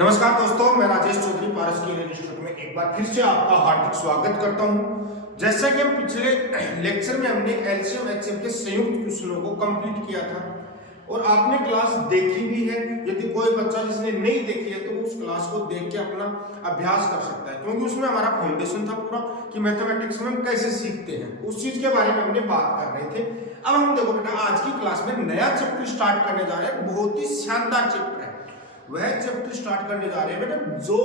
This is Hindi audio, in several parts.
नमस्कार दोस्तों, मैं राजेश चौधरी पारस के इंस्टीट्यूट में एक बार फिर से आपका हार्दिक स्वागत करता हूं। जैसा कि हम पिछले लेक्चर में हमने एलसीएम एचसीएफ के संयुक्त क्वेश्चनों को कंप्लीट किया था और आपने क्लास देखी भी है। यदि कोई बच्चा जिसने नहीं देखी है तो वो उस क्लास को देख के अपना अभ्यास कर सकता है, क्योंकि उसमें हमारा फाउंडेशन था पूरा कि मैथमेटिक्स में हम कैसे सीखते हैं, उस चीज के बारे में हमने बात कर रहे थे। अब हम देखो बेटा, आज की क्लास में नया चैप्टर स्टार्ट करने जा रहे हैं। बहुत ही शानदार चैप्टर है। वह चैप्टर स्टार्ट करने जा रहे हैं बेटा जो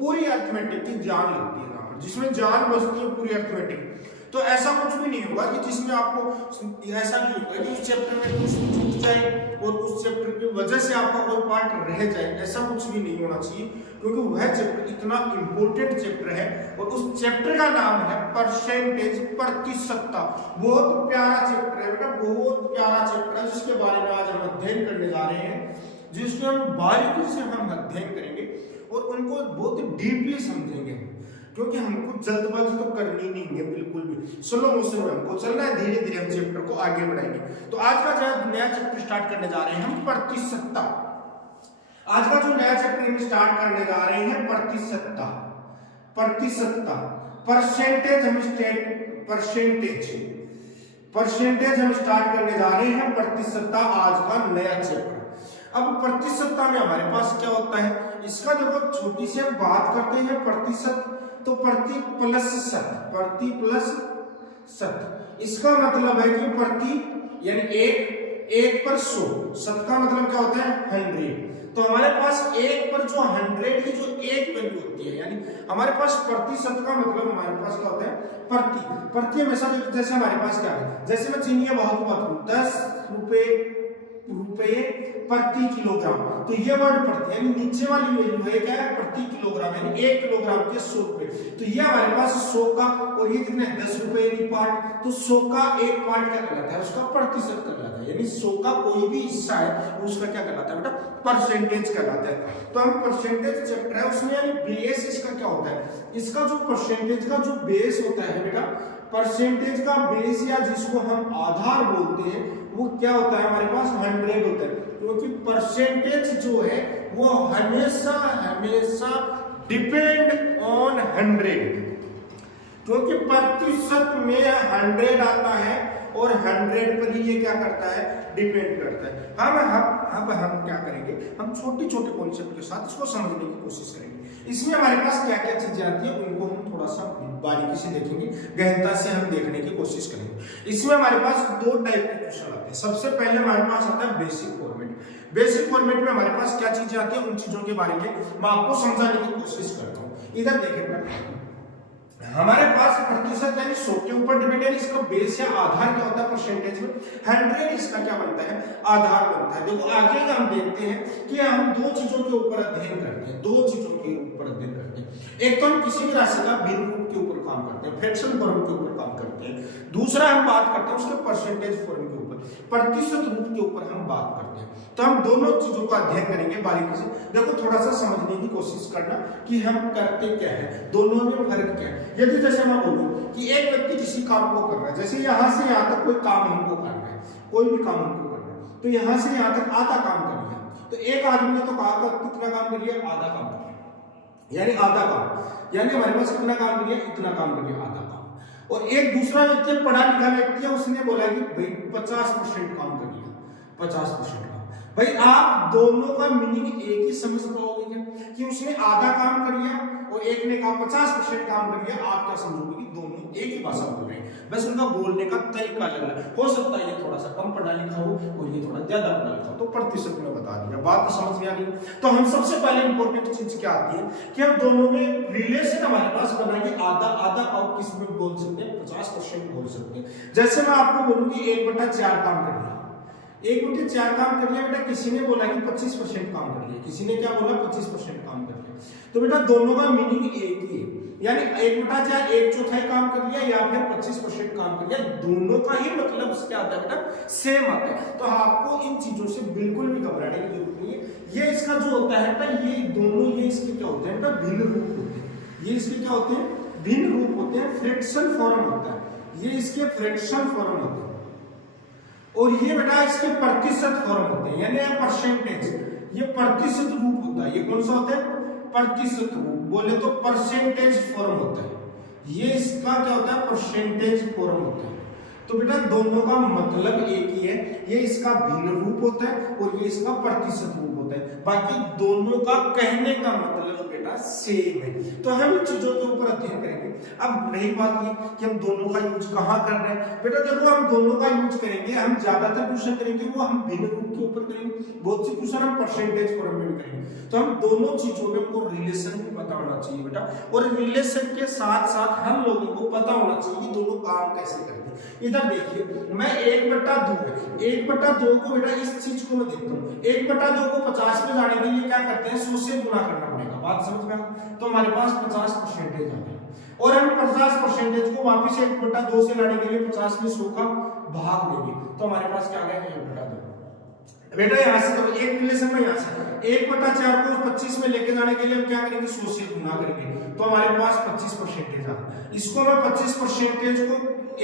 पूरी अर्थमेटिक की जान लगती है, यहाँ पर जिसमें जान बसती है पूरी अर्थमेटिक। तो ऐसा कुछ भी नहीं होगा कि जिसमें आपको ऐसा नहीं होगा कि उस चैप्टर में कुछ छूट जाए और उस चैप्टर की वजह से आपका कोई पार्ट रह जाए। ऐसा कुछ भी नहीं होना चाहिए, क्योंकि वह चैप्टर इतना इंपॉर्टेंट चैप्टर है और उस चैप्टर का नाम है परसेंटेज, प्रतिशतता। बहुत प्यारा चैप्टर है बेटा, बहुत प्यारा चैप्टर है, जिसके बारे में आज हम अध्ययन करने जा रहे हैं, जिसके हम बारीकी से हम अध्ययन करेंगे और उनको बहुत डीपली समझेंगे, क्योंकि हमको जल्दबाजी तो करनी नहीं है बिल्कुल भी। स्लो मोशन में हमको चलना है, धीरे धीरे हम चैप्टर को आगे बढ़ाएंगे। तो आज का जो नया चैप्टर स्टार्ट करने जा रहे हैं हम प्रतिशतता। आज का जो नया चैप्टर हम स्टार्ट करने जा रहे हैं प्रतिशतता। प्रतिशतता परसेंटेज हम स्टार्ट करने जा रहे हैं प्रतिशतता, आज का नया चैप्टर। अब प्रतिशतता में हमारे पास क्या होता है, इसका देखो छोटी सी हम बात करते हैं प्रतिशत, तो प्रति प्लस शत, प्रति प्लस शत। इसका मतलब है कि प्रति यानी एक पर 100, शत का मतलब क्या होता है 100। तो हमारे पास एक पर जो 100 की जो एक वैल्यू होती है, यानी हमारे पास प्रतिशत का मतलब हमारे पास क्या होता है प्रति हमेशा। जैसे हमारे पास क्या है, जैसे मैं चीनी भाव की बात करूं 10 रुपए प्रति किलोग्राम, तो ये वर्ड प्रति यानी नीचे वाली वैल्यू है क्या है प्रति किलोग्राम, यानी 1 किलोग्राम के 100 रुपए। तो ये हमारे पास 100 का और ये कितने 10 रुपए यानी पार्ट, तो 100 का एक पार्ट क्या कहलाता है, उसका प्रतिशत कहलाता है। यानी 100 का कोई भी हिस्सा है उसका क्या कहलाता है बेटा, परसेंटेज कहलाता है। तो हम परसेंटेज चैप्टर है उसमें यानी बेस इसका क्या होता है, इसका जो परसेंटेज का जो बेस होता है बेटा, परसेंटेज का बेस या जिसको हम आधार बोलते हैं, वो क्या होता है हमारे पास 100 होता है। क्योंकि परसेंटेज जो है वो हमेशा डिपेंड ऑन 100, क्योंकि प्रतिशत में 100 आता है और 100 पर ही ये क्या करता है, डिपेंड करता है। हम क्या करेंगे, हम छोटे छोटे कॉन्सेप्ट के साथ इसको समझने की कोशिश करेंगे। इसमें हमारे पास क्या क्या चीजें आती है उनको हम थोड़ा सा बारीकी से देखेंगे, गहनता से हम देखने की कोशिश करेंगे। इसमें हमारे पास 2 टाइप के क्वेश्चन आते हैं। सबसे पहले हमारे पास आता है बेसिक फॉर्मेट। बेसिक फॉर्मेट में हमारे पास क्या चीजें आती है, उन चीजों के बारे में मैं आपको समझाने की कोशिश करता हूँ। इधर देखिए, हमारे पास प्रतिशत यानी 100 के ऊपर डिपेंड है, इसका बेस या आधार क्या होता है परसेंटेज में 100, इसका क्या बनता है, आधार बनता है। देखो आगे हम देखते हैं कि हम 2 चीजों के ऊपर अध्ययन करते हैं, 2 चीजों के ऊपर अध्ययन करते हैं। एक तो हम किसी भी राशि का भिन्न रूप के ऊपर काम करते हैं, फ्रैक्शन फॉर्म के ऊपर काम करते हैं। दूसरा हम बात करते हैं उसके परसेंटेज फॉर्म के ऊपर, प्रतिशत रूप के ऊपर हम बात करते हैं। तो हम दोनों चीजों का अध्ययन करेंगे बारीकी से। देखो थोड़ा सा समझने की कोशिश करना कि हम करते क्या है, दोनों में फर्क क्या है। यदि जैसे मैं बोलूं कि एक व्यक्ति किसी काम को कर रहा है, जैसे यहां से यहां तक कोई काम हमको करना है, कोई भी काम हमको करना है, तो यहां से यहां तक आधा काम कर लिया, तो एक आदमी ने तो कहा कितना काम कर लिया, आधा काम कर लिया, यानी आधा काम, यानी हमारे पास कितना काम कर लिया, इतना काम कर लिया, आधा काम। और एक दूसरा व्यक्ति पढ़ा लिखा व्यक्ति है, उसने बोला कि भाई 50% काम कर लिया, 50% काम। भाई आप दोनों का मीनिंग एक ही समझ पाओगे क्या, कि उसने आधा काम कर लिया और एक ने कहा 50% काम कर लिया। आप क्या समझोगे कि दोनों एक ही भाषा बोल रहे हैं, बस उनका बोलने का तरीका अलग अलग हो सकता है। ये थोड़ा सा कम पढ़ा लिखा हो और ये थोड़ा ज्यादा पढ़ा लिखा हो, तो प्रतिशत में बता दिया, बात तो समझ में आ गई। तो हम सबसे पहले इंपॉर्टेंट चीज क्या आती है कि हम दोनों में रिलेशन हमारे पास बनाएंगे, आधा आधा और किस में बोल सकते हैं, 50% बोल सकते हैं। जैसे मैं आपको बोलूँ कि 1/4 काम कर लिया, 1/4 काम कर लिया बेटा, किसी ने बोला कि 25% काम कर लिया, किसी ने क्या बोला 25% काम कर लिया। तो बेटा दोनों का मीनिंग एक ही है, यानी 1/4 1/4 काम कर लिया या फिर 25% काम कर लिया, दोनों का ही मतलब क्या आता है बेटा, सेम आता है। तो आपको इन चीजों से बिल्कुल भी घबराने की जरूरत नहीं है। ये इसका जो होता है बेटा, ये दोनों ये इसके क्या होते हैं बेटा, भिन्न रूप होते हैं। ये इसके क्या होते हैं, भिन्न रूप होते हैं, फ्रैक्शन फॉर्म होता है, ये इसके फ्रैक्शन फॉर्म होते हैं। और ये बेटा इसके प्रतिशत फॉर्म होते हैं, यानी परसेंटेज, ये प्रतिशत रूप होता है। ये कौन सा होता है? प्रतिशत रूप, बोले तो परसेंटेज फॉर्म होता है। ये इसका क्या होता है? परसेंटेज फॉर्म होता है। तो बेटा दोनों का मतलब एक ही है, ये इसका भिन्न रूप होता है और ये इसका प्रतिशत रूप होता है, बाकी दोनों का कहने का मतलब बेटा सेम है। तो हम इन चीजों के ऊपर अध्ययन करेंगे। अब रही बात ये कि हम दोनों का यूज कहाँ कर रहे हैं, बेटा देखो हम दोनों का यूज करेंगे, हम ज्यादातर क्वेश्चन करेंगे वो हम भिन्न रूप के ऊपर करेंगे, बहुत से क्वेश्चन हम परसेंटेज फॉर्म में भी करेंगे। तो हम दोनोों चीजों में हमको रिलेशन भी पता होना चाहिए बेटा, और रिलेशन के साथ साथ हम लोगों को पता होना चाहिए दोनों काम कैसे करते हैं। इधर देखिए, मैं 1/2 1/2 को बेटा इस चीज को मैं देखता हूँ, 1/2 को 50 में जाने के लिए क्या करते हैं? 100 से गुना करना पड़ेगा। बात समझ में? तो हमारे पास 50% आ गया, और हम 50% को वापिस 1/2 से लाने के लिए 50 में 100 का भाग देंगे, तो हमारे पास क्या आ गया? 1/2। बेटा यहाँ से तो एक रिलेशन में यहाँ से 1/4 को 25 में लेके जाने के लिए हम क्या करेंगे? 100 से गुना करेंगे, तो हमारे पास 25% आ गया। इसको मैं 25% को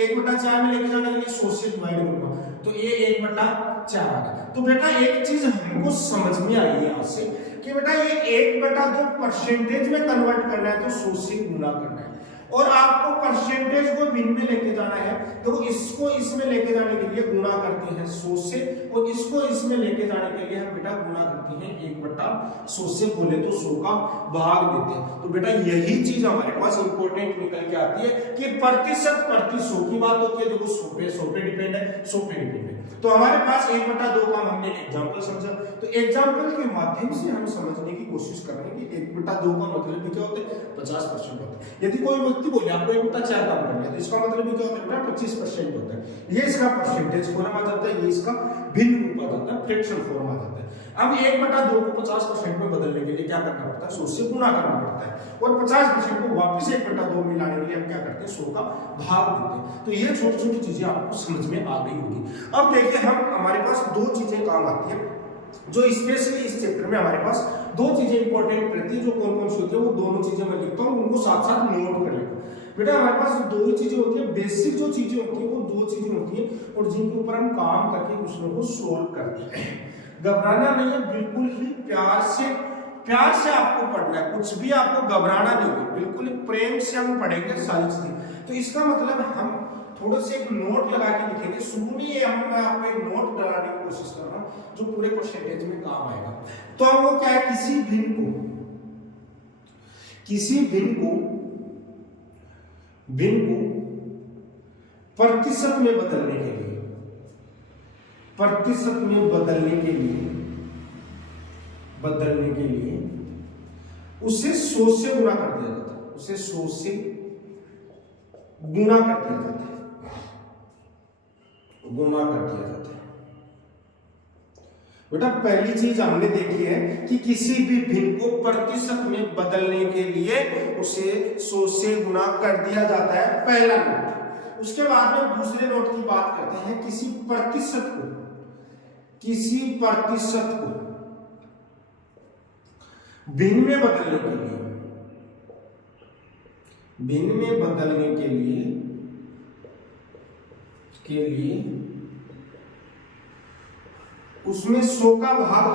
1/4 में लेके जाने के लिए 100 से डिवाइड करूंगा, तो ये 1/4 आ गया। तो बेटा एक चीज हमको समझ में आई है यहाँ से कि बेटा ये 1/2 परसेंटेज में कन्वर्ट करना है तो 100 से गुना करना है, और आपको परसेंटेज को भिन्न में लेके जाना है तो इसको इसमें लेके जाने के लिए गुना करते हैं 100 से, और इसको इसमें लेके जाने के लिए हम बेटा गुना करते हैं 1/100 से, बोले तो 100 का भाग देते हैं। तो बेटा यही चीज हमारे पास इंपॉर्टेंट निकल के आती है कि प्रतिशत प्रति 100 की बात होती है, देखो 100 पे डिपेंड है, 100 पे डिपेंड है। तो हमारे पास 1/2 का हमने एग्जांपल समझा, तो एग्जांपल के माध्यम से हम समझने की कोशिश कर रहे हैं कि 1/2 का मतलब भी क्या होता है? 50% होता है। यदि कोई व्यक्ति बोले आपको 1/4 काम करना है, तो इसका मतलब भी क्या होता है बेटा? 25% होता है। ये इसका परसेंटेज फॉर्म आ जाता है, ये इसका भिन्न रूप आ जाता है, फ्रैक्शन फॉर्म आ जाता है। अब 1/2 को 50% में बदलने के लिए क्या करना पड़ता है? 100 से गुना करना पड़ता है, और 50% को वापस 1/2 में लाने के लिए हम क्या करते हैं? 100 का भाग देते हैं। तो ये छोटी छोटी चीजें आपको समझ में आ गई होगी। अब देखिए हमारे पास दो चीजें काम आती है, जो स्पेशली इस चैप्टर में हमारे पास दो चीजें इंपॉर्टेंट रहती है, जो कौन कौन सी होती है वो दोनों चीजें मैं लिखता हूँ, उनको साथ साथ नोट कर लेता हूँ। बेटा हमारे पास दो ही चीजें होती है, बेसिक जो चीजें होती है वो दो चीजें होती है, और जिनके ऊपर हम काम करके क्वेश्चनों को सोल्व करते हैं। घबराना नहीं है, बिल्कुल ही प्यार से आपको पढ़ना है, कुछ भी आपको घबराना नहीं है, बिल्कुल प्रेम से हम पढ़ेंगे सारी चीजें। तो इसका मतलब हम थोड़े से एक नोट लगा के लिखेंगे, शुरू में ये मैं आपको एक नोट डराने की कोशिश कर रहा हूं जो पूरे परसेंटेज में काम आएगा। तो हम वो क्या है, किसी भिन्न को प्रतिशत में बदलने के लिए उसे 100 से गुना कर दिया जाता है, उसे 100 से गुना कर दिया जाता है, बेटा पहली चीज हमने देखी है कि किसी भी भिन्न को प्रतिशत में बदलने के लिए उसे 100 से गुना कर दिया जाता है, पहला नोट। उसके बाद में दूसरे नोट की बात करते हैं, किसी प्रतिशत को भिन्न में बदलने के लिए उसमें 100 का भाग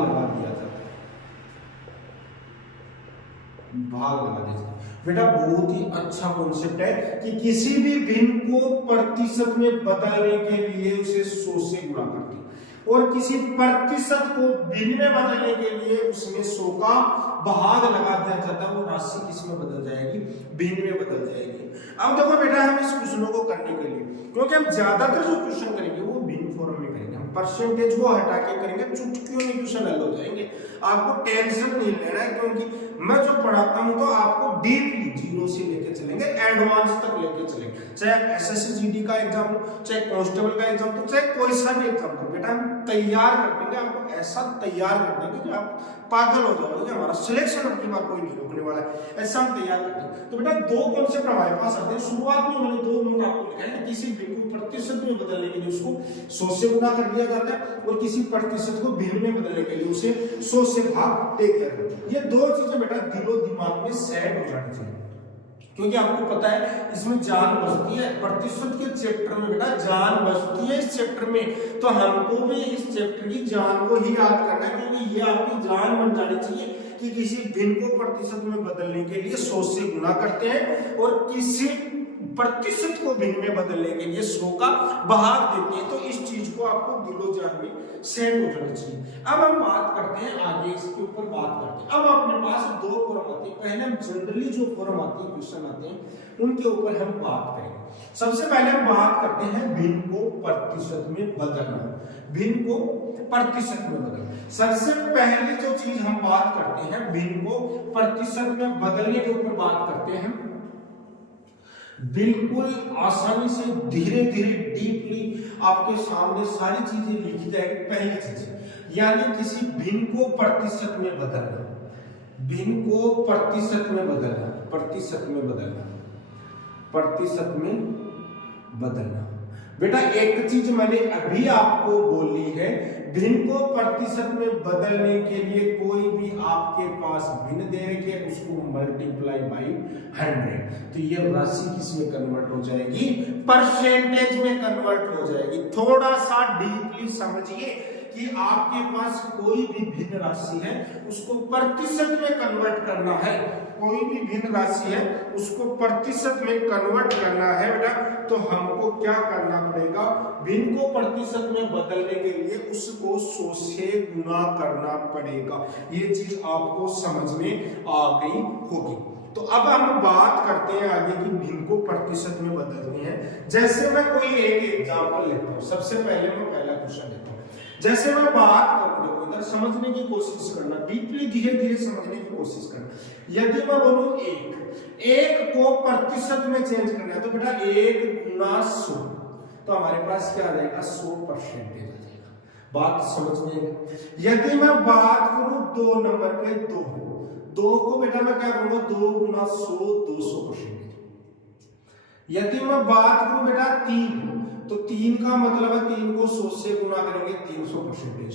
लगा दिया जाता है, भाग लगा दिया जाता है। बेटा बहुत ही अच्छा कॉन्सेप्ट है कि किसी भी भिन्न को प्रतिशत में बदलने के लिए उसे 100 से गुणा करते हैं, और किसी प्रतिशत को भिन्न में बदलने के लिए उसमें 100 का भाग लगा दिया जाता है। वो राशि किस में बदल जाएगी? भिन्न में बदल जाएगी। अब देखो बेटा हम इस क्वेश्चनों को करने के लिए, क्योंकि हम ज्यादातर जो क्वेश्चन करेंगे वो भिन्न फॉर्म में करेंगे, हम परसेंटेज को हटा के करेंगे, चुटकियों में क्वेश्चन हल हो जाएंगे, आपको टेंशन नहीं लेना है, क्योंकि मैं जो पढ़ाता हूं तो आपको डीपली 0 से लेके चलेंगे, एडवांस तक लेके चलेंगे, चाहे एसएससी जीडी का एग्जाम हो, चाहे कांस्टेबल का एग्जाम हो, चाहे कोई सा भी एग्जाम हो, बेटा हम तैयार कर देंगे, आपको ऐसा तैयार कर देंगे कि आप पागल हो जाओगे, हमारा सिलेक्शन अपनी बार कोई नहीं रोकने वाला है, ऐसा हम तैयार कर देंगे। तो बेटा दो कॉन्सेप्ट हमारे पास आते हैं। शुरुआत में मैंने दो नोट आपको लिखा है, किसी भिन्न को प्रतिशत में बदलने के लिए उसको 100 से गुना कर दिया जाता है, और किसी प्रतिशत को भिन्न में बदलने के लिए उसे 100 से भाग दे दिया जाता है। ये दो चीजें बेटा दिलो दिमाग में सेट हो जानी चाहिए, क्योंकि आपको पता है इसमें जान बचती है, प्रतिशत के चैप्टर में बेटा जान बचती है इस चैप्टर में, तो हमको भी इस चैप्टर की जान को ही याद करना है, क्योंकि ये आपकी जान बन जानी चाहिए कि किसी भिन्न को प्रतिशत में बदलने के लिए 100 से गुणा करते हैं और किसी प्रतिशत को भिन्न में बदलने के लिए 100 का भाग देते हैं। तो इस चीज को आपको दिलो जान में सेट हो जाना चाहिए। अब हम बात करते हैं आगे, इसके ऊपर बात करते हैं। अब अपने पास दो फॉर्म आते हैं, पहले हम जनरली जो फॉर्म आती है क्वेश्चन आते हैं उनके ऊपर हम बात करेंगे। सबसे पहले हम बात करते हैं भिन्न को प्रतिशत में बदलना, भिन्न को प्रतिशत में बदलना। सबसे पहले जो चीज हम बात करते हैं भिन्न को प्रतिशत में बदलने के ऊपर बात करते हैं। बिल्कुल आसानी से धीरे धीरे डीपली आपके सामने सारी चीजें लिखी जाएगी। पहली चीज यानी किसी भिन्न को प्रतिशत में बदलना, भिन्न को प्रतिशत में बदलना, प्रतिशत में बदलना, प्रतिशत में बदलना। बेटा एक चीज मैंने अभी आपको बोली है, भिन्न को प्रतिशत में बदलने के लिए कोई भी आपके पास भिन्न दे के उसको मल्टीप्लाई बाई 100, तो ये राशि किस में कन्वर्ट हो जाएगी? परसेंटेज में कन्वर्ट हो जाएगी। थोड़ा सा डीपली समझिए कि आपके पास कोई भी भिन्न राशि है उसको प्रतिशत में कन्वर्ट करना है, कोई भी भिन्न राशि है उसको प्रतिशत में कन्वर्ट करना है बेटा, तो हमको क्या करना पड़ेगा? भिन्न को प्रतिशत में बदलने के लिए उसको 100 से गुना करना पड़ेगा। ये चीज आपको समझ में आ गई होगी। तो अब हम बात करते हैं आगे कि भिन्न को प्रतिशत में बदलनी है। जैसे मैं कोई एक एग्जांपल लेता हूं, सबसे पहले मैं पहला क्वेश्चन लेता हूं। जैसे मैं बात करूं, देखो इधर समझने की कोशिश करना, डीपली धीरे धीरे समझने की कोशिश करना। यदि मैं बोलूं एक को प्रतिशत में चेंज करना है तो बेटा 1 गुना 100, तो हमारे पास क्या आ जाएगा? 100% आ जाएगा। बात समझ में? यदि मैं बात करूं 2 नंबर पे 2 को बेटा मैं क्या करूंगा? 2 गुना 100 200%। यदि मैं बात करूं बेटा 3, तो 3 का मतलब है 3 को 100 से गुना करेंगे 300%।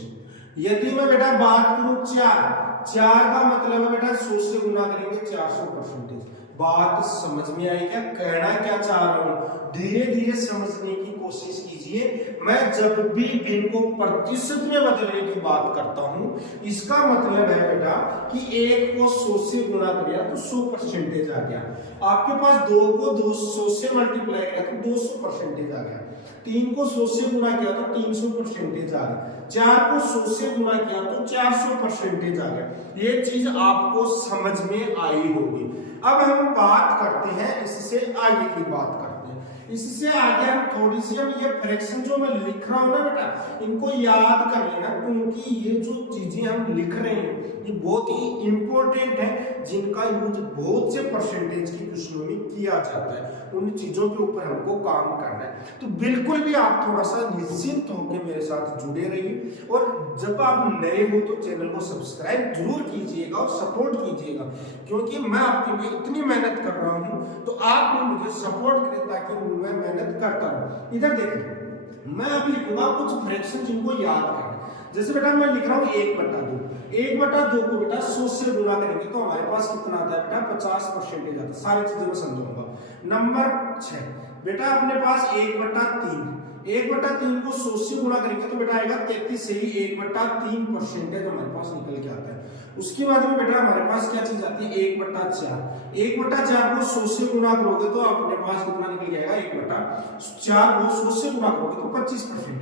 यदि मैं बेटा बात करूं 4 का मतलब है बेटा 100 से गुना करेंगे 400%। बात समझ में आई क्या? कहना क्या चाह रहा हूं? धीरे धीरे समझने की कोशिश कीजिए। मैं जब भी भिन्न को प्रतिशत में बदलने की बात करता हूं, इसका मतलब है बेटा कि 1 को 100 से गुणा किया तो 100% आ गया। आपके पास 2 को 200 से मल्टीप्लाई किया तो 200% आ गया। 3 को 100 से गुणा किया तो 300% आ गया। 4 को 100 से गुणा किया तो 400% आ गया। ये चीज आपको समझ में आई होगी। अब हम बात करते हैं इससे आगे की बात करते हैं। इससे आगे हम थोड़ी सी ये फ्रैक्शन जो मैं लिख रहा हूं ना बेटा, इनको याद कर लेना, क्योंकि ये जो चीजें हम लिख रहे हैं ये बहुत ही इंपॉर्टेंट है, जिनका यूज बहुत से परसेंटेज की क्वेश्चनों में किया जाता है। उन चीजों के ऊपर हमको काम करना है। तो बिल्कुल भी आप थोड़ा सा निश्चिंत होकर मेरे साथ जुड़े रहिए, और जब आप नए हो तो चैनल को सब्सक्राइब जरूर कीजिएगा और सपोर्ट कीजिएगा, क्योंकि मैं आपके लिए इतनी मेहनत कर रहा हूं तो आप भी मुझे सपोर्ट करें ताकि मैं मेहनत करता रहूं। इधर देखिए, मैं अभी लिखूंगा कुछ फ्रैक्शन जिनको याद करना। जैसे बेटा मैं लिख रहा हूं 1/2। 1/2 को बेटा 100 से गुणा करेंगे तो हमारे पास कितना आता है बेटा? 50% आता है। सारी चीजें मैं समझाऊंगा। नंबर 6 बेटा अपने पास 1/3। 1/3 को 100 से गुणा करेंगे तो बेटा आएगा 33 से ही 1/3% हमारे पास निकल के आता है। उसके बाद में बेटा हमारे पास क्या चीज आती है? 1/4। 1/4 को 100 से गुणा करोगे तो अपने पास कितना निकल जाएगा? 1/4 को 100 से गुणा करोगे तो 25%।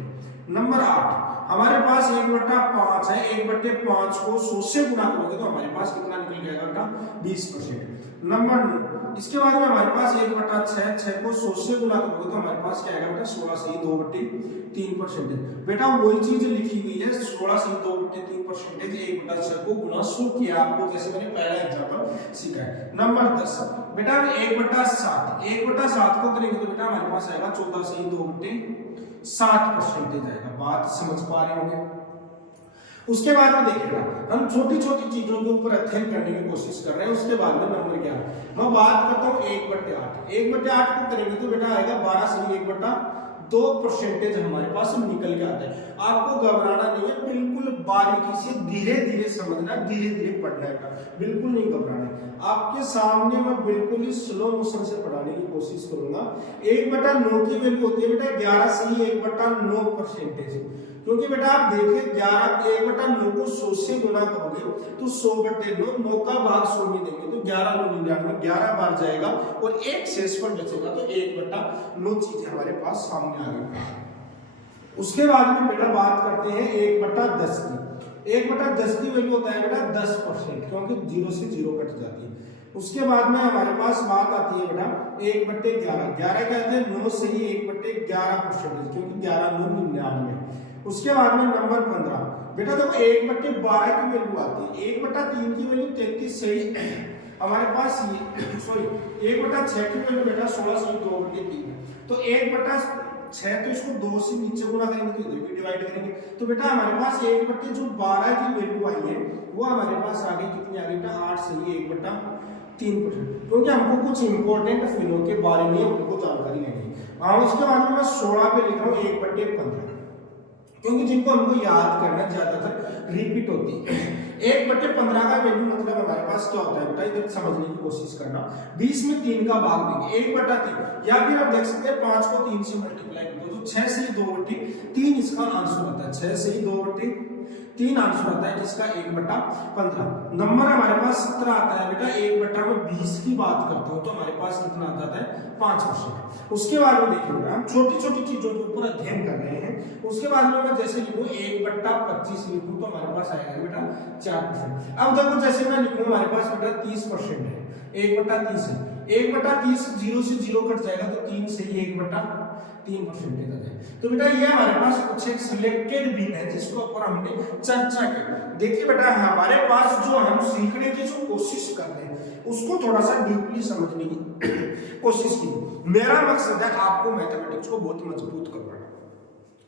नंबर 8 हमारे पास 1/5 है। 1/5 को 100 से गुणा करोगे तो हमारे पास कितना निकल जाएगा बेटा? 20%। नंबर 9 इसके बाद में हमारे पास 1/6, 6 को 100 से गुणा करोगे तो हमारे पास क्या आएगा बेटा? 16 से 2/3%। बेटा वही चीज लिखी हुई है, 16 से 2/3%। 1/6 को गुना 100 किया आपको, जैसे मैंने पहला एग्जांपल सिखाया। नंबर 10 बेटा 1/7। 1/7 को करेंगे तो बेटा हमारे पास आएगा 14 से 2/7% आएगा। बात समझ पा रहे होंगे? उसके बाद में देखिएगा, हम छोटी छोटी चीजों के ऊपर अध्ययन करने की कोशिश कर रहे हैं। उसके बाद में नंबर 11 मैं बात करता हूँ 1/8। 1/8 को करेंगे तो बेटा आएगा 12 से 1/12 2% हमारे पास निकल के आता है। आपको घबराना नहीं है, बिल्कुल बारीकी से धीरे धीरे समझना, धीरे धीरे पढ़ना है, बिल्कुल नहीं घबराना है। आपके सामने मैं बिल्कुल ही स्लो मोशन से पढ़ाने की कोशिश करूंगा। 1/9 की वैल्यू होती है बेटा 11 से ही 1/9%, क्योंकि बेटा आप देखिए 1/9 को 100 से गुना करोगे तो 100/9, 9 का भाग 100 में देंगे तो 11 9 99, 11 बार जाएगा और एक शेषफल बचेगा, तो 1/9 चीजें हमारे पास सामने आ गई। उसके बाद में बेटा बात करते हैं 1/10 की। 1/10 की वैल्यू होता है बेटा 10%, क्योंकि 0 से 0 कट जाती है। उसके बाद में हमारे पास बात आती है बेटा 1/11। 11 कहते हैं 9 से ही 1/11%, क्योंकि 11 9 99। उसके बाद में नंबर 15 बेटा देखो 1/12 की वैल्यू आती है। 1/3 की वैल्यू 33 से ही हमारे पास ये सॉरी 1/6 की वैल्यू बेटा 16 से 2/3 है। तो 1/6 तो इसको 2 से नीचे गुना करेंगे तो इधर भी डिवाइड करेंगे, तो बेटा हमारे पास 1/12 की वैल्यू आई है वो हमारे पास आगे कितनी आ गई बेटा 8 से ही 1/3%, क्योंकि हमको कुछ इंपॉर्टेंट फिलों के बारे में हमको जानकारी लेनी है। उसके बाद में मैं 16 पे लिख रहा हूँ 1/15, क्योंकि जिनको हमको याद करना ज्यादातर रिपीट होती है। 1/15 का वैल्यू मतलब हमारे पास क्या होता है बेटा, इधर समझने की कोशिश करना। 20 में 3 का भाग देंगे 1/3, या फिर आप देख सकते हैं 5 को 3 से मल्टीप्लाई कर दो तो 6 से 2/3 इसका आंसर होता है। 6 से 2/3 आंसर होता है किसका 1/15। नंबर हमारे पास 17 आता है बेटा। 1/20 की बात करता हूं तो हमारे पास कितना आ जाता है 5%। उसके बाद में देखिए बेटा हम छोटी छोटी चीजों के ऊपर अध्ययन कर रहे हैं। उसके बाद में मैं जैसे लिखूं 1/25 लिखूं तो हमारे पास आएगा बेटा 4%। अब देखो जैसे मैं लिखूं हमारे पास बेटा 30% है, 1/30 है। 1/30 0 से 0 कट जाएगा तो 3 से ही 1/3% आ जाए। तो बेटा ये हमारे पास कुछ एक सिलेक्टेड बिन है जिसके ऊपर हमने चर्चा की। देखिए बेटा हमारे पास जो हम सीखने की जो कोशिश कर रहे हैं उसको थोड़ा सा डीपली समझने की कोशिश की। मेरा मकसद है आपको मैथमेटिक्स को बहुत मजबूत करवाना,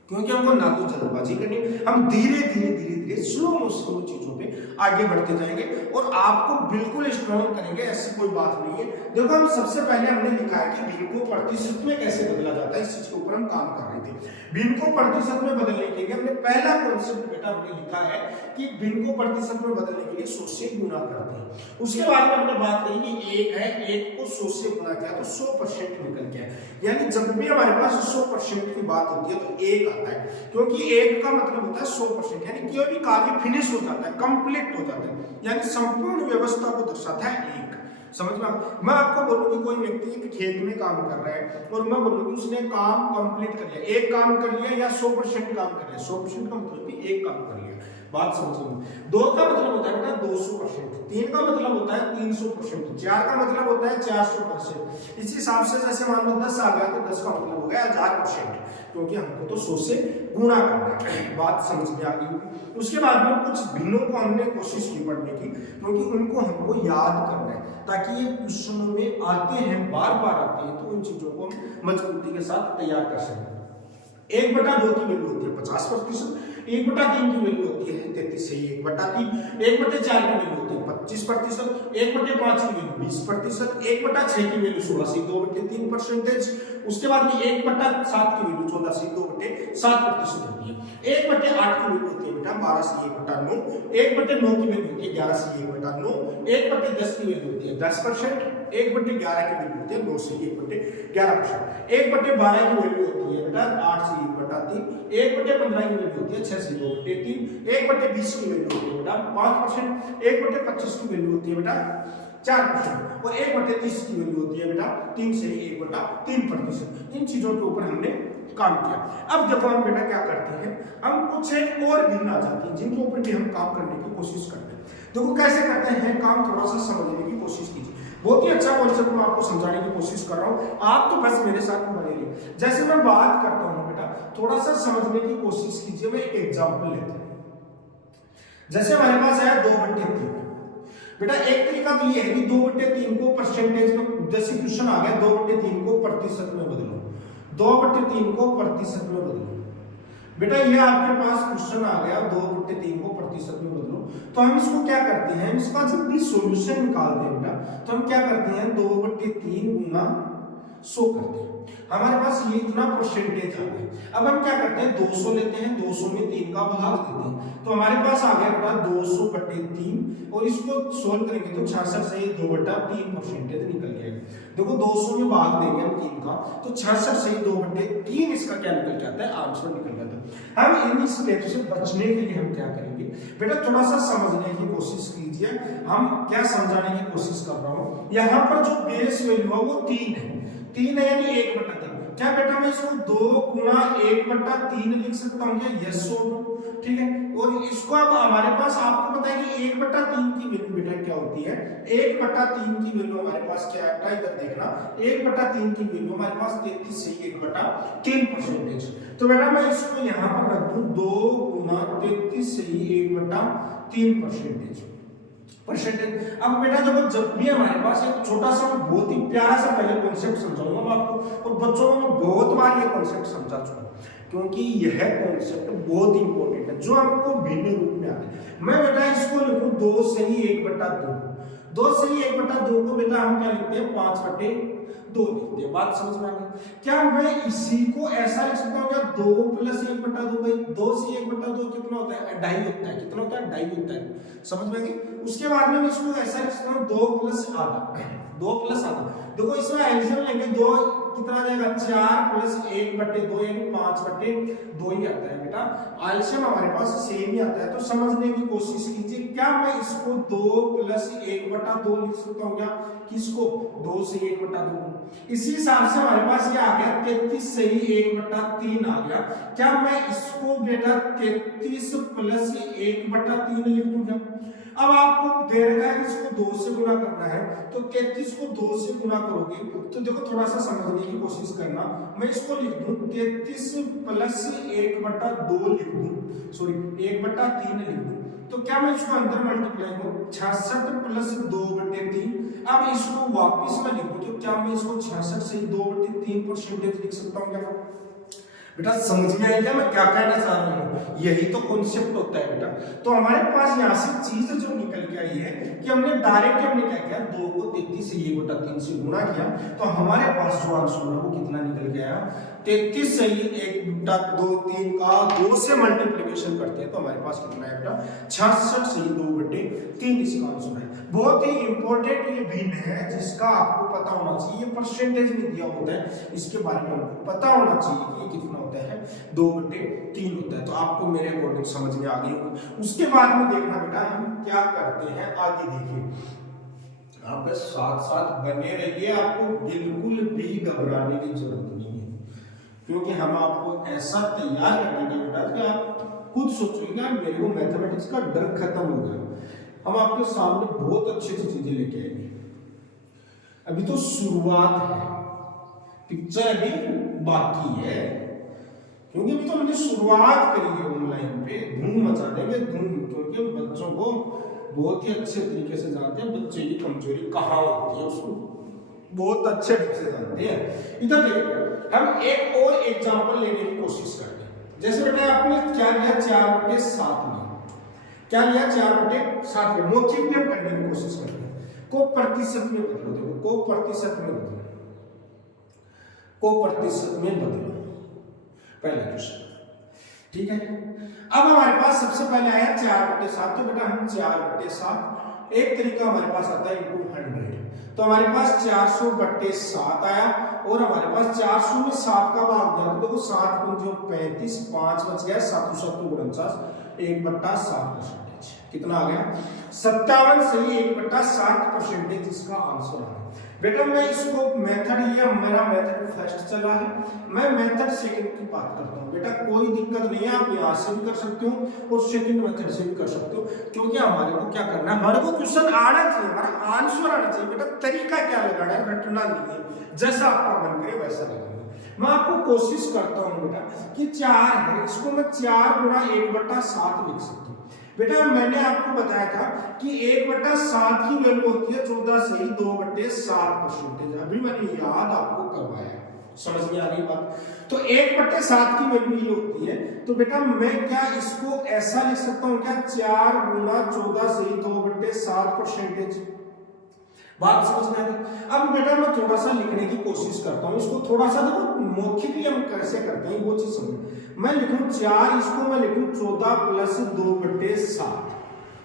क्योंकि हमको ना तो जल्दबाजी करनी, हम धीरे धीरे स्लो मोशन चीजों पे आगे बढ़ते जाएंगे और आपको बिल्कुल स्ट्रॉन्ग करेंगे, ऐसी कोई बात नहीं है। देखो हम सबसे पहले हमने लिखा है कि भिन्न को प्रतिशत में कैसे बदला जाता है, इस चीज के ऊपर हम काम कर रहे थे। भिन्न को प्रतिशत में बदलने के लिए हमने पहला कॉन्सेप्ट बेटा हमने लिखा है कि भिन्न को प्रतिशत में बदलने के लिए 100 से गुणा करते हैं। उसके बाद में हमने बात करी कि 1 है, 1 को 100 से गुणा किया तो 100% निकल गया। यानी जब भी हमारे पास 100% की बात होती है तो 1 आता है, क्योंकि 1 का मतलब होता है 100%, यानी कोई भी कार्य फिनिश हो जाता है, कंप्लीट हो जाता है, यानी संपूर्ण व्यवस्था को दर्शाता है 1। समझ में? मैं आपको बोलूं कि कोई व्यक्ति एक खेत में काम कर रहा है और मैं बोलूं कि उसने काम कंप्लीट कर लिया, एक काम कर लिया या 100% काम कर लिया। 100% का मतलब कि एक काम कर लिया, बात समझिए। 2 का मतलब होता है बेटा 200%, 3 का मतलब होता है 300%, 4 का मतलब होता है 400%। इस हिसाब से जैसे मान लो 10 आ गया तो 10 का मतलब हो गया 1000%, क्योंकि हमको तो 100 से गुणा करना है। बात समझ में आ गई। उसके बाद में कुछ भिन्नों को हमने कोशिश की पढ़ने की, क्योंकि उनको हमको याद करना है ताकि ये क्वेश्चनों में आते हैं, बार बार आते हैं, तो उन चीजों को हम मजबूती के साथ तैयार कर सकें। 1/2 की वैल्यू होती है 50%, 1/3 की वैल्यू होती है 33 से 1/3, 1/4 की वैल्यू होती है 25%, 1/5 की वैल्यू 20%, 1/6 की वैल्यू 16 से 2/3%। उसके बाद में 1/7 की वैल्यू 14 से 2/7% होती है। 1/8 की वैल्यू होती है बेटा 12 से 1/9, 1/9 की वैल्यू होती है 11 से 1/9, 1/10 की वैल्यू होती है 10%, 1/11 की वैल्यू होती है 9 से 1/11%, 1/12 की वैल्यू होती है बेटा 8 से 1/3, 1/15 की वैल्यू होती है 6 से 2/3, 1/20 की वैल्यू होती है बेटा 5%, 1/25 की वैल्यू होती है बेटा 4% और 1/30 की वैल्यू होती है बेटा 3 से 1/3%। इन चीजों के ऊपर हमने काम किया। अब देखो हम बेटा क्या करते हैं, हम कुछ एक और भिन्न आ जाती है जिनके ऊपर भी हम काम करने की कोशिश करते हैं। देखो कैसे करते हैं काम, थोड़ा सा समझने की कोशिश कीजिए। बहुत ही अच्छा कॉन्सेप्ट मैं आपको समझाने की कोशिश कर रहा हूँ, आप तो बस मेरे साथ बने रहिए। जैसे मैं बात करता हूँ बेटा, थोड़ा सा समझने की कोशिश कीजिए। मैं एक एग्जाम्पल लेते हैं। जैसे हमारे पास है 2/3 बेटा। एक तरीका तो ये है कि 2/3 को परसेंटेज में, जैसे क्वेश्चन आ गया 2/3 को प्रतिशत में बदलो, 2/3 को प्रतिशत में बदलो बेटा। ये आपके पास क्वेश्चन आ गया 2/3 को प्रतिशत में बदलो, तो हम इसको क्या करते हैं, इसका जब भी सॉल्यूशन निकालते हैं बेटा तो हम क्या करते हैं 2/3 गुना 100 करते हैं। हमारे पास ये इतना परसेंटेज आ गया। अब हम क्या करते हैं, 200 लेते हैं, 200 में 3 का भाग देते हैं, तो हमारे पास आ गया बेटा 200 बटे 3, और इसको सोल्व करेंगे तो 66 से 2/3 परसेंटेज निकल जाएगा। देखो 200 में भाग देंगे हम 3 का, तो 66 से 2/3 इसका क्या निकल जाता है, आंसर निकल जाता है। हम इन स्टेप से बचने के लिए हम क्या करेंगे बेटा, थोड़ा सा समझने की कोशिश कीजिए। हम क्या समझाने की कोशिश कर रहा हूँ, यहाँ पर जो बेस वैल्यू है वो 3 है, 3 है यानी 1/3। क्या बेटा मैं इसको 2 गुना 1/3 लिख सकता हूँ क्या, यस और नो, ठीक है। और इसको अब हमारे पास आपको पता है कि 1/3 की वैल्यू बेटा क्या होती है, 1/3 की वैल्यू हमारे पास क्या है बेटा, इधर देखना, 1/3 की वैल्यू हमारे पास 33 से 1/3 परसेंटेज। तो बेटा मैं इसको यहाँ पर रख दूं 2 गुना 33 से 1/3 परसेंटेज। अब बेटा देखो, जब भी हमारे पास एक छोटा सा बहुत ही प्यारा सा पहले कॉन्सेप्ट समझाऊंगा मैं आपको, और बच्चों को मैं बहुत बार ये कॉन्सेप्ट समझा चुका, क्योंकि यह कॉन्सेप्ट बहुत इंपॉर्टेंट है जो आपको भिन्न रूप में आता है। मैं बेटा इसको लिखूं 2 से 1/2, 2 से 1/2 को बेटा हम क्या लिखते हैं, 5/2 लिखते हैं। बात समझ में आ गई क्या? मैं इसी को ऐसा लिख सकता हूँ क्या, 2 + 1/2 भाई, 2 से 1/2 कितना होता है, 2.5 होता है। कितना होता है, 2.5 होता है। समझ में आ गई? उसके बाद में इसको ऐसा लिख सकता हूँ 2 + आधा, 2 + आधा। देखो इसमें एडिशन लेंगे, 2 कितना आ जाएगा, 4 + 1/2 यानी 5/2 ही आता है बेटा। एलसीएम हमारे पास सेम ही आता है, तो समझने की कोशिश कीजिए। क्या मैं इसको 2 + 1/2 लिख सकता हूँ क्या, किसको, 2 से 1/2। इसी हिसाब से हमारे पास ये आ गया 33 से 1/3 आ गया। क्या मैं इसको बेटा 33 + 1/3 लिख दूं क्या? अब आपको दे रखा है कि इसको 2 से गुना करना है, तो 33 को 2 से गुना करोगे तो देखो थोड़ा सा समझने की कोशिश करना। मैं इसको लिख दूं 33 + 1/2 लिख दूं, सॉरी 1/3 लिख दूं, तो क्या मैं इसको अंदर मल्टीप्लाई करूं 66 + 2/3। अब इसको वापस में लिखूं तो क्या मैं इसको 66 से 2/3 परसेंटेज लिख सकता हूं क्या? बेटा समझ में आएगा मैं क्या कहना चाह रहा हूँ, यही तो कॉन्सेप्ट होता है बेटा। तो हमारे पास यहाँ से चीज जो निकल के आई है कि हमने डायरेक्ट हमने क्या किया, 2 को 33 से 1/3 से गुणा किया, तो हमारे पास जो आंसर है वो कितना निकल के आया, 33 से 1/2 का 2 से मल्टीप्लीकेशन करते हैं तो हमारे पास कितना है बेटा, 66 से 2/3 इसका आंसर है। बहुत ही इंपॉर्टेंट ये भिन्न है जिसका आपको पता होना चाहिए। परसेंटेज में दिया होता है, इसके बारे में आपको पता होना चाहिए कि ये कितना होता है, 2/3 होता है। तो आपको मेरे अकॉर्डिंग समझ में आ गई होगी। उसके बाद में देखना बेटा हम क्या करते हैं आगे, देखिए आप साथ साथ बने रहिए, आपको बिल्कुल भी घबराने की जरूरत नहीं है, क्योंकि हम आपको ऐसा तैयार कर देंगे बेटा कि आप खुद सोचेंगे मेरे को मैथमेटिक्स का डर खत्म हो गया। हम आपके सामने बहुत अच्छी अच्छी चीजें लेके आएंगे। अभी तो शुरुआत है, पिक्चर अभी बाकी है, क्योंकि अभी तो हमने शुरुआत करी है। ऑनलाइन पे धूम मचा देंगे, धूम, क्योंकि बच्चों को बहुत ही अच्छे तरीके से जानते हैं बच्चे की कमजोरी कहाँ होती है, उसको बहुत अच्छे ढंग से जानते हैं। इधर देखिए हम एक और एग्जांपल लेने की कोशिश करते हैं। जैसे बेटा आपने क्या लिया, 4/7 में क्या लिया, 4/7 में मल्टीप्लाई करने की कोशिश करते हैं। को प्रतिशत में बदलो, देखो को प्रतिशत में बदलो, को प्रतिशत में बदलो, पहला क्वेश्चन, ठीक है। अब हमारे पास सबसे पहले आया 4/7, तो बेटा हम 4/7, एक तरीका हमारे पास आता है × 100, तो हमारे पास 400/7 आया, और हमारे पास 400 में 7 का भाग दिया, तो देखो 7 × 35, 5 बच गया, 7 7 49, 1/7 परसेंटेज कितना आ गया, 57 से 1/7 परसेंटेज इसका आंसर है। बेटा मैं इसको मेथड, ये मेरा मेथड फर्स्ट चला है, मैं मेथड सेकंड की बात करता हूँ। बेटा कोई दिक्कत नहीं है, आप यहाँ से भी कर सकते हो और सेकंड मेथड से भी कर सकते हो, क्योंकि हमारे को क्या करना है, हमारे को क्वेश्चन आना चाहिए, हमारा आंसर आना चाहिए। बेटा तरीका क्या लगाना है, रटना नहीं है, जैसा आपका मन करे वैसा लगाना। मैं आपको कोशिश करता हूँ बेटा कि 4 है, इसको मैं 4 × 1/7 लिख सकता हूँ। बेटा मैंने आपको बताया था कि 1/7 की वैल्यू होती है 14 से 2/7 परसेंटेज, अभी मैंने याद आपको करवाया, समझ में आ गई बात। तो 1/7 की वैल्यू ये होती है, तो बेटा मैं क्या इसको ऐसा लिख सकता हूँ क्या, 4 × 14 से 2/7 परसेंटेज। बात समझ में आ गई। अब बेटा मैं थोड़ा सा लिखने की कोशिश करता हूँ, इसको थोड़ा सा देखो मौखिकली हम कैसे करते हैं वो चीज समझ। मैं लिखूं 4, इसको मैं लिखूं 14 प्लस 2/7,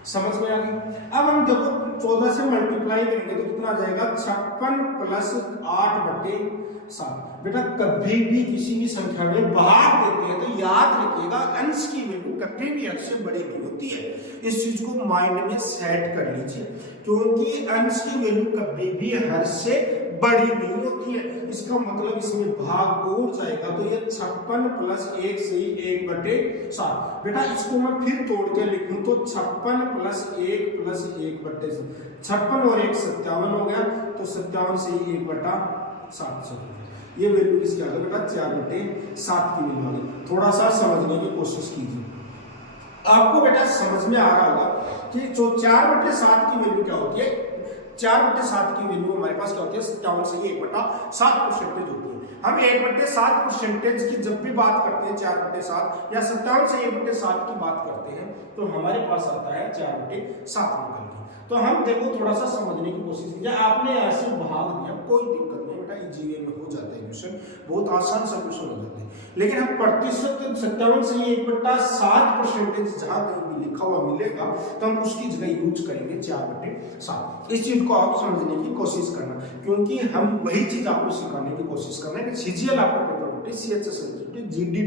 समझ में आ गई। अब हम देखो 14 से मल्टीप्लाई करेंगे तो कितना आ जाएगा 56 प्लस 8/7। बेटा कभी भी किसी भी संख्या में भाग देते हैं तो याद रखिएगा अंश की वैल्यू कभी भी हद से बड़ी नहीं होती है। इस चीज को माइंड में सेट कर लीजिए, क्योंकि अंश की वैल्यू कभी भी हद से बड़ी नहीं होती है। इसका मतलब इसमें भाग और जाएगा तो ये 56 प्लस 1 से ही 1/7। बेटा इसको मैं फिर तोड़ के लिखूं तो 56 प्लस 1 प्लस 1/7, 56 और 1 57 हो गया, तो 57 से ही 1/7। ये वैल्यू किसकी आ गई बेटा 4/7 की वैल्यू आ गई। थोड़ा सा समझने की कोशिश कीजिए, आपको बेटा समझ में आ रहा होगा कि जो 4/7 की वैल्यू क्या होती है। 4/7 की वैल्यू हमारे पास क्या होती है 57 से 1/7% होती है। हम 1/7% की जब भी बात करते हैं 4/7 या 57 से 1/7 की बात करते हैं तो हमारे पास आता है 4/7 निकल के। तो हम देखो थोड़ा सा समझने की कोशिश कीजिए। आपने ऐसे भाग दिया, कोई दिक्कत नहीं बेटा, इजी वे में हो जाता है क्वेश्चन, बहुत आसान सा क्वेश्चन हो जाता है। लेकिन हम प्रतिशत 57 से 1/7% जहां कहीं भी लिखा हुआ मिलेगा तो हम उसकी जगह यूज करेंगे 4/7। इस चीज को आप समझने की कोशिश करना, क्योंकि हम वही चीज आपको सिखाने की कोशिश करना है कि सीजीएल आपको पेपर सीएचएस जीडी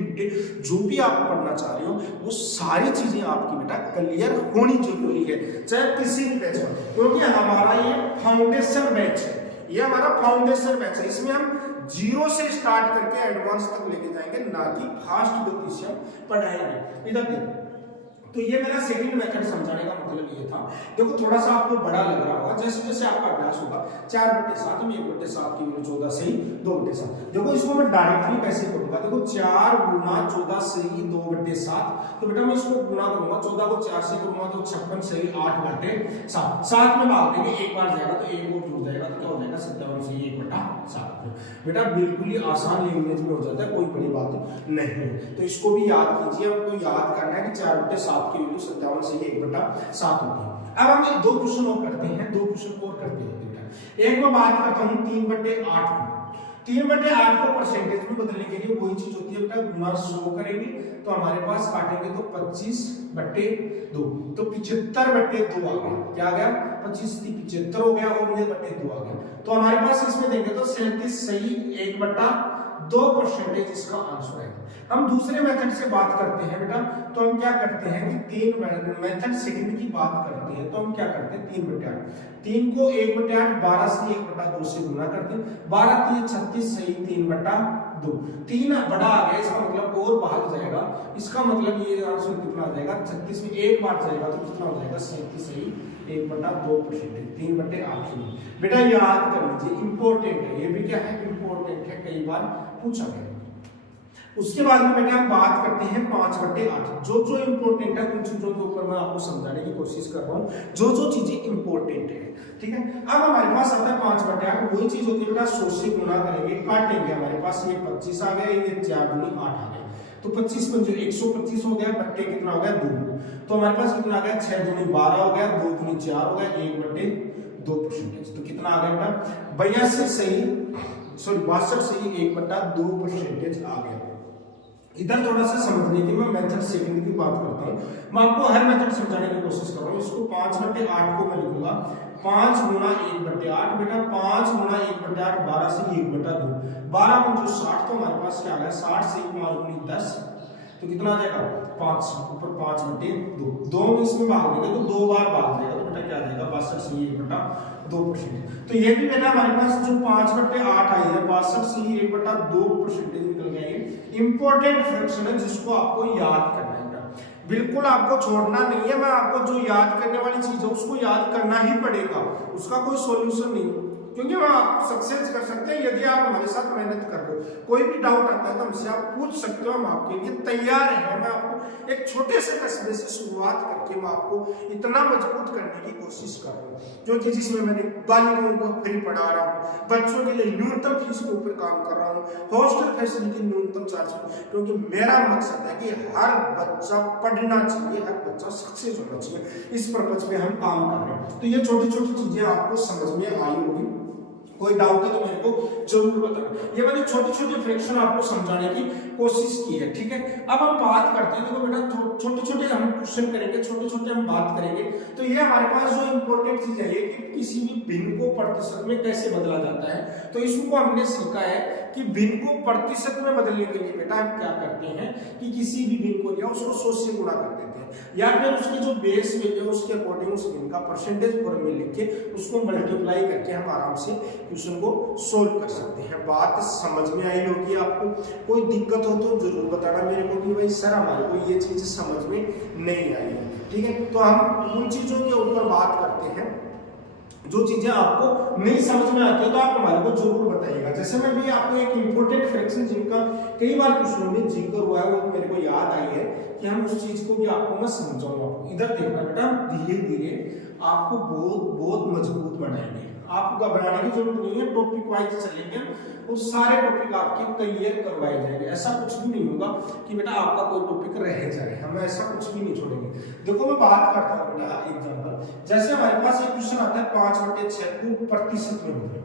जो भी आप पढ़ना चाह रहे हो वो सारी चीजें आपकी बेटा क्लियर होनी जरूरी है, चाहे किसी भी बैच में, क्योंकि हमारा ये फाउंडेशन बैच है। ये हमारा फाउंडेशन बैच है, इसमें हम 0 से स्टार्ट करके एडवांस तक लेके जाएंगे, ना कि फास्ट गति से हम पढ़ाएंगे। इधर देखिए, तो ये मेरा सेकंड मेथड समझाने का मतलब ये था। देखो थोड़ा सा आपको बड़ा लग रहा होगा, जैसे जैसे आपका अभ्यास होगा 4/7 में 1/7 की वैल्यू 14 से ही 2/7। देखो इसको मैं डायरेक्टली कैसे करूंगा, देखो 4 गुना 14 से ही 2/7, तो बेटा मैं इसको गुना करूंगा, 14 को 4 से करूंगा तो 56 से ही 8/7, 7 में भाग देंगे, एक बार जाएगा तो एक और जुड़ जाएगा तो क्या हो जाएगा 57 से ही 1/7। बेटा बिल्कुल ही आसान लैंग्वेज में हो जाता है, कोई बड़ी बात नहीं है। तो इसको भी याद कीजिए, आपको याद करना है कि 4/7 की वैल्यू 57 से ही 1/7 होती है। अब हम 2 क्वेश्चन और करते हैं, 2 क्वेश्चन और करते हैं बेटा। एक मैं बात करता हूं 3/8 को। 3/8 को परसेंटेज में बदलने के लिए वही चीज होती है बेटा, गुना 100 करेंगे तो हमारे पास काटेंगे तो 25/2, तो 75/2 आ गया। क्या आ गया 25 75 हो गया और ये 2 आ गया। तो हमारे पास इसमें देंगे तो 37 सही 1/2% इसका आंसर है। हम दूसरे मेथड से बात करते हैं बेटा, तो हम क्या करते हैं कि 3 मेथड सेकंड की बात करते हैं, तो हम क्या करते हैं 3/8, 3 को 1/8 12 से 1/2 से गुना करते हैं, 12 3 36 सही 3/2, 3 बड़ा आ गया, इसका मतलब और भाग जाएगा, इसका मतलब ये आंसर कितना आ जाएगा 36 में एक बार जाएगा तो कितना हो जाएगा 37 सही 1/2%, 3/8। बेटा याद कर लीजिए, इंपॉर्टेंट है, ये भी क्या है इंपॉर्टेंट है, कई बार पूछा गया। उसके बाद में बेटा हम बात करते हैं 5/8। जो जो इंपॉर्टेंट है उन चीजों के ऊपर मैं आपको समझाने की कोशिश कर रहा हूँ, जो जो चीजें इंपॉर्टेंट है, ठीक है। अब हमारे पास आता है 5/8, वही चीज होती है बेटा 100 से गुना करेंगे, काटेंगे, हमारे पास ये 25 आ गया, ये 4 दूनी 8 आ गया, तो 25 पंजे 125 हो गया, बट्टे कितना हो गया 2, तो हमारे पास कितना आ गया 6 दूनी 12 हो गया, 2 दूनी 4 हो गया, 1/2%, तो कितना आ गया बेटा 62 सही 62 सही 1/2% आ गया। इधर थोड़ा सा समझने की मैं मेथड सेकंड की बात करता हूँ, मैं आपको हर मेथड समझाने की कोशिश कर रहा हूँ। इसको 5/8 को मैं लिखूंगा 5 गुना 1/8, बेटा 5 गुना 1/8 12 से 1/2, 12 में जो 60, तो हमारे पास क्या आ गया 60 से 5 गुनी 10, तो कितना आ जाएगा 5 ऊपर 5/2, 2 में इसमें भाग देंगे तो 2 बार भाग जाएगा, तो बेटा क्या आ जाएगा 62 से 1/2%। तो ये भी बेटा हमारे पास जो 5/8 आई है 62 से 1/2% निकल गया। ये इंपॉर्टेंट फ्रैक्शन है जिसको आपको याद करना है बेटा, बिल्कुल आपको छोड़ना नहीं है। मैं आपको जो याद करने वाली चीज है उसको याद करना ही पड़ेगा, उसका कोई सॉल्यूशन नहीं, क्योंकि हम आपको सक्सेस कर सकते हैं यदि आप हमारे साथ मेहनत कर रहे हो। कोई भी डाउट आता है तो हमसे आप पूछ सकते हो, हम आपके लिए तैयार हैं। मैं आपको एक छोटे से कस्बे से शुरुआत करके मैं आपको इतना मजबूत करने की कोशिश कर रहा हूँ, जो कि जिसमें मैंने बालिकाओं को फ्री पढ़ा रहा हूँ, बच्चों के लिए न्यूनतम फीस के ऊपर काम कर रहा हूँ, हॉस्टल फैसिलिटी न्यूनतम चार्ज, क्योंकि मेरा मकसद है कि हर बच्चा पढ़ना चाहिए, हर बच्चा सक्सेस होना चाहिए। इस पर्पज पे हम काम कर रहे हैं। तो ये छोटी छोटी चीजें आपको समझ में आई होगी। कोई डाउट है तो मेरे को जरूर बताना। ये मैंने छोटे छोटे फ्रैक्शन आपको समझाने की कोशिश की है, ठीक है। अब हम बात करते हैं, देखो बेटा छोटे छोटे हम क्वेश्चन करेंगे, छोटे छोटे हम बात करेंगे। तो ये हमारे पास जो इंपॉर्टेंट चीज है ये कि किसी भी भिन्न को प्रतिशत में कैसे बदला जाता है। तो इसको हमने सीखा है कि भिन्न को प्रतिशत में बदलने के लिए बेटा हम क्या करते हैं कि किसी भी भिन्न को लिया उसको 100 से गुणा कर देते हैं, या फिर उसकी जो बेस वैल्यू है उसके अकॉर्डिंग उस भिन्न का परसेंटेज फॉर्म में लिख के उसको मल्टीप्लाई करके हम आराम से क्वेश्चन को सोल्व कर सकते हैं। बात समझ में आई होगी आपको। कोई दिक्कत हो तो जरूर बताना मेरे को कि भाई सर हमारे को ये चीज समझ में नहीं आई है, ठीक है। तो हम उन चीजों के ऊपर बात करते हैं जो चीजें आपको नहीं समझ में आती है तो आप हमारे को जरूर बताइएगा। जैसे मैं भी आपको एक इंपॉर्टेंट फ्रैक्शन जिनका कई बार क्वेश्चनों में जिक्र हुआ है वो मेरे को याद आई है कि हम उस चीज को भी आपको मैं समझाऊंगा। इधर देखना बेटा, धीरे धीरे आपको बहुत बहुत मजबूत बनाएंगे। आपको घबराने की जरूरत नहीं है, टॉपिक वाइज चलेंगे और सारे टॉपिक आपके क्लियर करवाए जाएंगे। ऐसा कुछ भी नहीं होगा कि बेटा आपका कोई टॉपिक रह जाए, हम ऐसा कुछ भी नहीं छोड़ेंगे। देखो मैं बात करता हूँ बेटा एग्जांपल, जैसे हमारे पास एक क्वेश्चन आता है 5/6 को प्रतिशत में बदलो।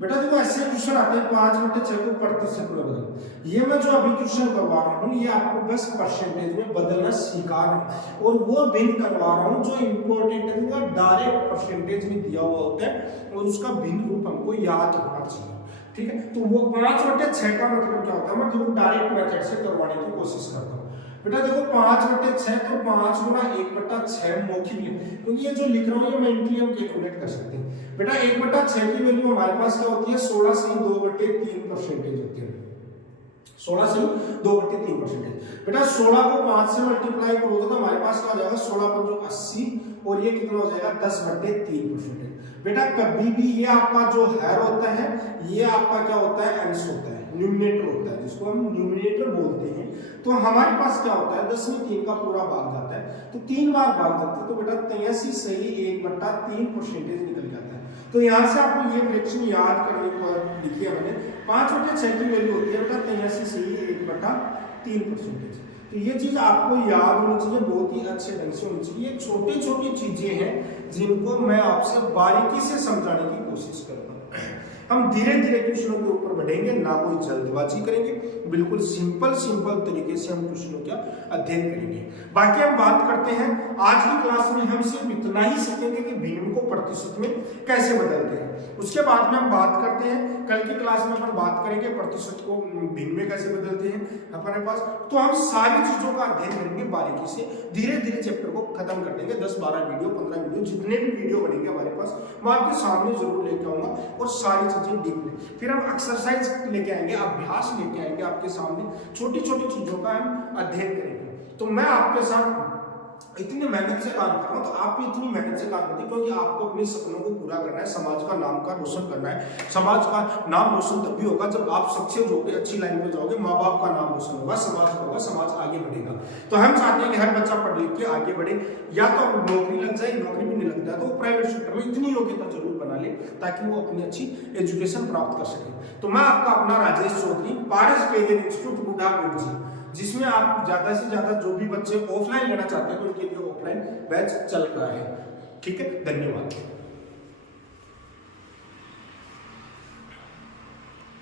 बेटा देखो ऐसे क्वेश्चन आते हैं 5/6 को प्रतिशत में बदलो। ये मैं जो अभी क्वेश्चन करवा रहा हूँ ये आपको बस परसेंटेज में बदलना सिखा रहा हूँ, और वो भिन्न करवा रहा हूँ जो इंपॉर्टेंट है, वो डायरेक्ट परसेंटेज में दिया हुआ होता है और उसका भिन्न रूप हमको याद होना चाहिए, ठीक है। तो वो 5/6 का मतलब क्या होता है, मैं देखो डायरेक्ट मेथड से करवाने की कोशिश करता हूँ। बेटा देखो 5/6 तो 5 गुना 1/6 मौखिक है, क्योंकि ये जो लिख रहा हूँ ये मेंटली हम कैलकुलेट कर सकते हैं। बेटा 1/6 की वैल्यू हमारे पास क्या होती है 16 से 2/3% होती है, 16 से 2/3%। बेटा 16 को 5 से मल्टीप्लाई करोगे तो हमारे पास क्या हो जाएगा 16×5 80 और ये कितना हो जाएगा 10/3%। बेटा कभी भी ये आपका जो हैर होता है ये आपका क्या होता है अंश होता है, न्यूमरेटर होता है, जिसको हम न्यूमरेटर बोलते हैं। तो हमारे पास क्या होता है 10 में 3 का पूरा भाग जाता है, तो 3 बार भाग जाता है, तो बेटा 83 सही 1/3% निकल जाता है। तो यहाँ से आपको ये फ्रैक्शन याद करने को लिखिए मैंने 5/6 की वैल्यू होती है बेटा 83 सही 1/3%। तो ये चीज आपको याद होनी चाहिए, बहुत ही अच्छे ढंग से होनी चाहिए। ये छोटी छोटी चीजें हैं जिनको मैं आपसे बारीकी से समझाने की कोशिश करता हूँ। हम धीरे धीरे क्वेश्चनों के ऊपर बढ़ेंगे, ना कोई जल्दबाजी करेंगे, बिल्कुल सिंपल तरीके से हम क्वेश्चनों का अध्ययन करेंगे। बाकी हम बात करते हैं आज की क्लास में हम सिर्फ इतना ही सीखेंगे कि भिन्न को प्रतिशत में कैसे बदलते हैं। उसके बाद में हम बात करते हैं कल की क्लास में अपन बात करेंगे प्रतिशत को भिन्न में कैसे बदलते हैं हमारे पास। तो हम सारी चीजों का अध्ययन करेंगे बारीकी से, धीरे धीरे चैप्टर को खत्म कर देंगे। 10-12 वीडियो 15 वीडियो जितने भी वीडियो बनेंगे हमारे पास मैं आपके सामने जरूर लेके आऊंगा, और सारी चीजें डीपली फिर हम एक्सरसाइज लेके आएंगे, अभ्यास लेके आएंगे आपके सामने, छोटी छोटी चीजों का हम अध्ययन करेंगे। तो मैं आपके साथ इतनी मेहनत से काम कर रहा हूँ, तो आप भी इतनी मेहनत से काम करते हैं, क्योंकि आपको अपने सपनों को पूरा करना है, समाज का नाम का रोशन करना है। समाज का नाम रोशन तभी होगा जब आप सक्सेस होगे, अच्छी लाइन पे जाओगे, माँ बाप का नाम रोशन होगा, समाज का होगा, समाज आगे बढ़ेगा। तो हम चाहते हैं कि हर बच्चा पढ़ लिख के आगे बढ़े, या तो नौकरी लग जाए, नौकरी भी नहीं लगता है तो प्राइवेट सेक्टर में इतनी योग्यता जरूर बना ले ताकि वो अपनी अच्छी एजुकेशन प्राप्त कर सके। तो मैं आपका अपना राजेश चौधरी, पारस पेरियर इंस्टीट्यूट बुढ़ापुर जी, जिसमें आप ज्यादा से ज्यादा जो भी बच्चे ऑफलाइन लेना चाहते हैं तो उनके लिए ऑफलाइन बैच चल रहा है। ठीक है, धन्यवाद।